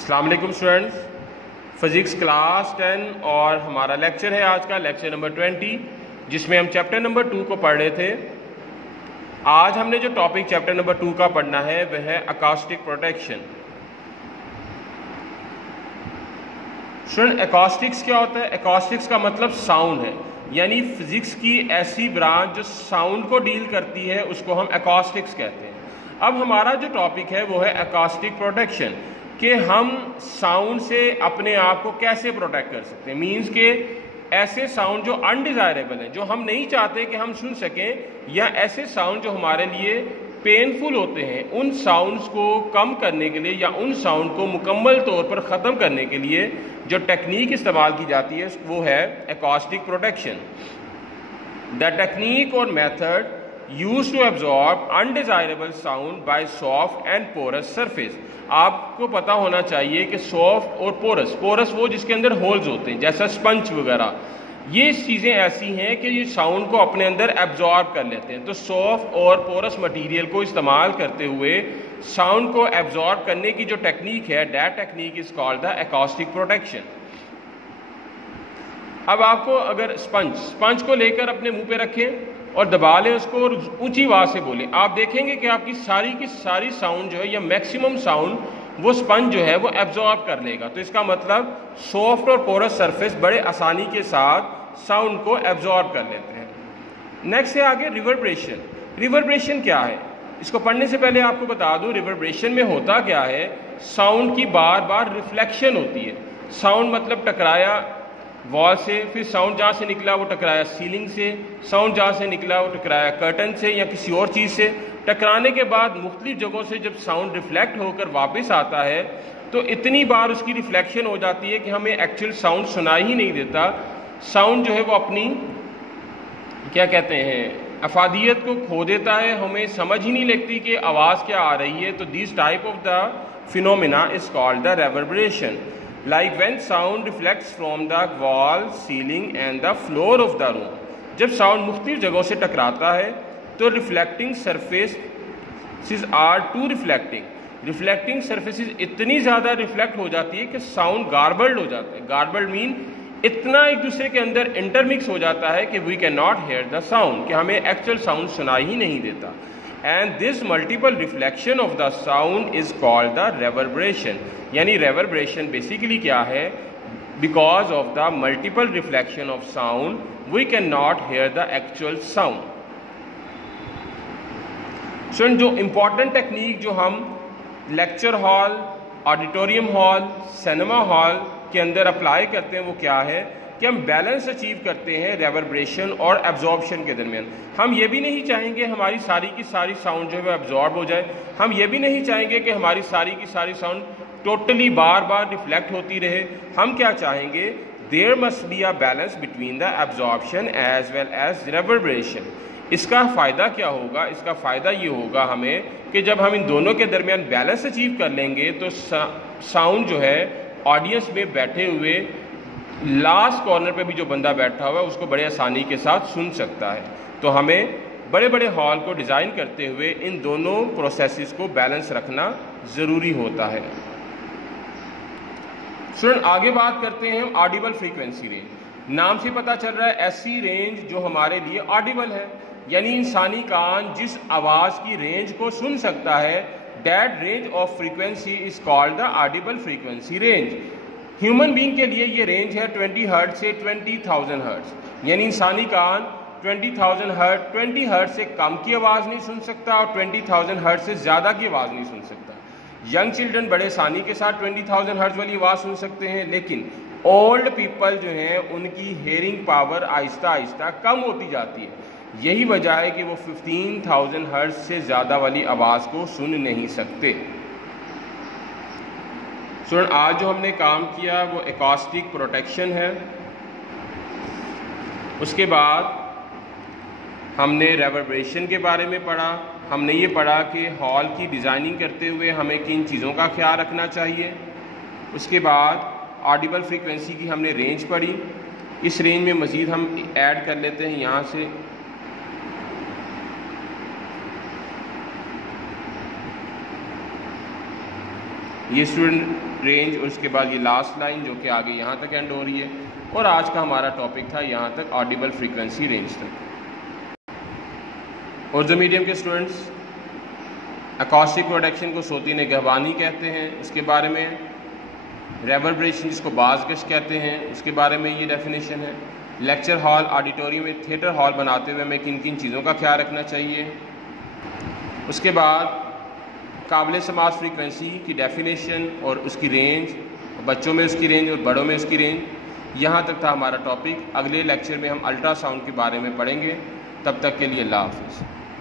अस्सलाम वालेकुम students, physics class 10 और हमारा लेक्चर है आज का लेक्चर नंबर 20, जिसमें हम चैप्टर नंबर 2 को पढ़ रहे थे। आज हमने जो टॉपिक चैप्टर नंबर 2 का पढ़ना है वह है अकॉस्टिक प्रोटेक्शन। स्टूडेंट, अकॉस्टिक्स क्या होता है? अकॉस्टिक्स का मतलब साउंड है, यानी फिजिक्स की ऐसी ब्रांच जो साउंड को डील करती है उसको हम अकॉस्टिक्स कहते हैं। अब हमारा जो टॉपिक है वो है अकॉस्टिक प्रोटेक्शन, कि हम साउंड से अपने आप को कैसे प्रोटेक्ट कर सकते हैं। मीन्स के ऐसे साउंड जो अनडिजायरेबल हैं, जो हम नहीं चाहते कि हम सुन सकें, या ऐसे साउंड जो हमारे लिए पेनफुल होते हैं, उन साउंड्स को कम करने के लिए या उन साउंड को मुकम्मल तौर पर ख़त्म करने के लिए जो टेक्निक इस्तेमाल की जाती है वो है अकॉस्टिक प्रोटेक्शन। द टेक्निक और method use to absorb undesirable sound by soft and porous surface. आपको पता होना चाहिए कि सॉफ्ट और पोरस वो जिसके अंदर होल्स होते हैं, जैसा स्पंज वगैरह, ये चीज़ें ऐसी हैं कि ये साउंड को अपने अंदर एब्जॉर्ब कर लेते हैं। तो सॉफ्ट और पोरस मटेरियल को इस्तेमाल करते हुए साउंड को एब्जॉर्ब करने की जो टेक्निक है, that technique is called the acoustic protection. अब आपको अगर स्पंज को लेकर अपने मुंह पे रखें और दबा लें उसको और ऊंची आवाज से बोलें, आप देखेंगे कि आपकी सारी साउंड जो है या मैक्सिमम साउंड वो स्पंज जो है वो एब्जॉर्ब कर लेगा। तो इसका मतलब सॉफ्ट और पोरस सरफेस बड़े आसानी के साथ साउंड को एब्जॉर्ब कर लेते हैं। नेक्स्ट है आगे रिवर्बरेशन। रिवर्बरेशन क्या है? इसको पढ़ने से पहले आपको बता दूं, रिवर्बरेशन में होता क्या है, साउंड की बार बार रिफ्लेक्शन होती है। साउंड मतलब टकराया वॉल से, फिर साउंड जहाँ से निकला वो टकराया सीलिंग से, साउंड जहाँ से निकला वो टकराया कर्टन से या किसी और चीज़ से। टकराने के बाद मुख्तलिफ जगहों से जब साउंड रिफ्लेक्ट होकर वापस आता है तो इतनी बार उसकी रिफ्लेक्शन हो जाती है कि हमें एक्चुअल साउंड सुनाई ही नहीं देता। साउंड जो है वो अपनी क्या कहते हैं अफादियत को खो देता है, हमें समझ ही नहीं लगती कि आवाज़ क्या आ रही है। तो this type of the phenomena is called the reverberation. Like when sound reflects from the wall, ceiling and the floor of the room. जब साउंड मुख्तलिफ जगहों से टकराता है तो reflecting surfaces or two reflecting surfaces इतनी ज़्यादा रिफ्लेक्ट हो जाती है कि साउंड गार्बल्ड हो जाता है। गार्बल्ड मीन इतना एक दूसरे के अंदर इंटरमिक्स हो जाता है कि we can not hear the sound, कि हमें एक्चुअल साउंड सुनाई ही नहीं देता। And this multiple reflection of the sound is called the reverberation. यानी रेवर्बरेशन बेसिकली क्या है? Because of the multiple reflection of sound we can not hear the actual sound. So जो इंपॉर्टेंट टेक्निक जो हम lecture hall, auditorium hall, cinema hall के अंदर apply करते हैं वो क्या है कि हम बैलेंस अचीव करते हैं रेवर्बरेशन और एब्जॉर्प्शन के दरमियान। हम ये भी नहीं चाहेंगे हमारी सारी की सारी साउंड जो है वो एब्जॉर्ब हो जाए, हम ये भी नहीं चाहेंगे कि हमारी सारी की सारी साउंड टोटली बार बार रिफ्लेक्ट होती रहे। हम क्या चाहेंगे? There must be a balance between the absorption as well as reverberation. इसका फ़ायदा क्या होगा? इसका फ़ायदा ये होगा हमें कि जब हम इन दोनों के दरमियान बैलेंस अचीव कर लेंगे तो साउंड जो है ऑडियंस में बैठे हुए लास्ट कॉर्नर पे भी जो बंदा बैठा हुआ है उसको बड़े आसानी के साथ सुन सकता है। तो हमें बड़े बड़े हॉल को डिज़ाइन करते हुए इन दोनों प्रोसेसेस को बैलेंस रखना ज़रूरी होता है। स्टूडेंट, आगे बात करते हैं हम ऑडिबल फ्रीक्वेंसी रेंज। नाम से पता चल रहा है ऐसी रेंज जो हमारे लिए ऑडिबल है, यानी इंसानी कान जिस आवाज़ की रेंज को सुन सकता है, that range of frequency is called the Audible frequency range. Human being के लिए ये रेंज है 20 हर्ट्ज से 20,000 हर्ट्ज। यानी इंसानी कान 20 हर्ट्ज से कम की आवाज़ नहीं सुन सकता और 20,000 हर्ट्ज से ज़्यादा की आवाज़ नहीं सुन सकता। यंग चिल्ड्रन बड़े आसानी के साथ 20,000 हर्ट्ज वाली आवाज़ सुन सकते हैं, लेकिन ओल्ड पीपल जो हैं उनकी हेयरिंग पावर आहिस्ता आहिस्ता कम होती जाती है। यही वजह है कि वो 15,000 हर्ट्ज से ज़्यादा वाली आवाज़ को सुन नहीं सकते। स्टूडेंट, आज जो हमने काम किया वो अकॉस्टिक प्रोटेक्शन है। उसके बाद हमने रेवर्बरेशन के बारे में पढ़ा। हमने ये पढ़ा कि हॉल की डिज़ाइनिंग करते हुए हमें किन चीज़ों का ख्याल रखना चाहिए। उसके बाद ऑडिबल फ्रीक्वेंसी की हमने रेंज पढ़ी। इस रेंज में मज़ीद हम ऐड कर लेते हैं यहाँ से ये स्टूडेंट रेंज और उसके बाद ये लास्ट लाइन जो कि आगे यहाँ तक एंड हो रही है। और आज का हमारा टॉपिक था यहाँ तक ऑडिबल फ्रीक्वेंसी रेंज तक। उर्दू मीडियम के स्टूडेंट्स अकॉस्टिक प्रोडक्शन को सोती निगहबानी कहते हैं, उसके बारे में रेवर्बरेशन जिसको बाज़गश कहते हैं उसके बारे में ये डेफिनेशन है। लेक्चर हॉल ऑडिटोरियम में थिएटर हॉल बनाते हुए हमें किन किन चीज़ों का ख्याल रखना चाहिए। उसके बाद काबिल समाज फ्रीक्वेंसी की डेफिनेशन और उसकी रेंज, बच्चों में उसकी रेंज और बड़ों में उसकी रेंज। यहाँ तक था हमारा टॉपिक। अगले लेक्चर में हम अल्ट्रासाउंड के बारे में पढ़ेंगे। तब तक के लिए अल्लाह हाफ़िज़।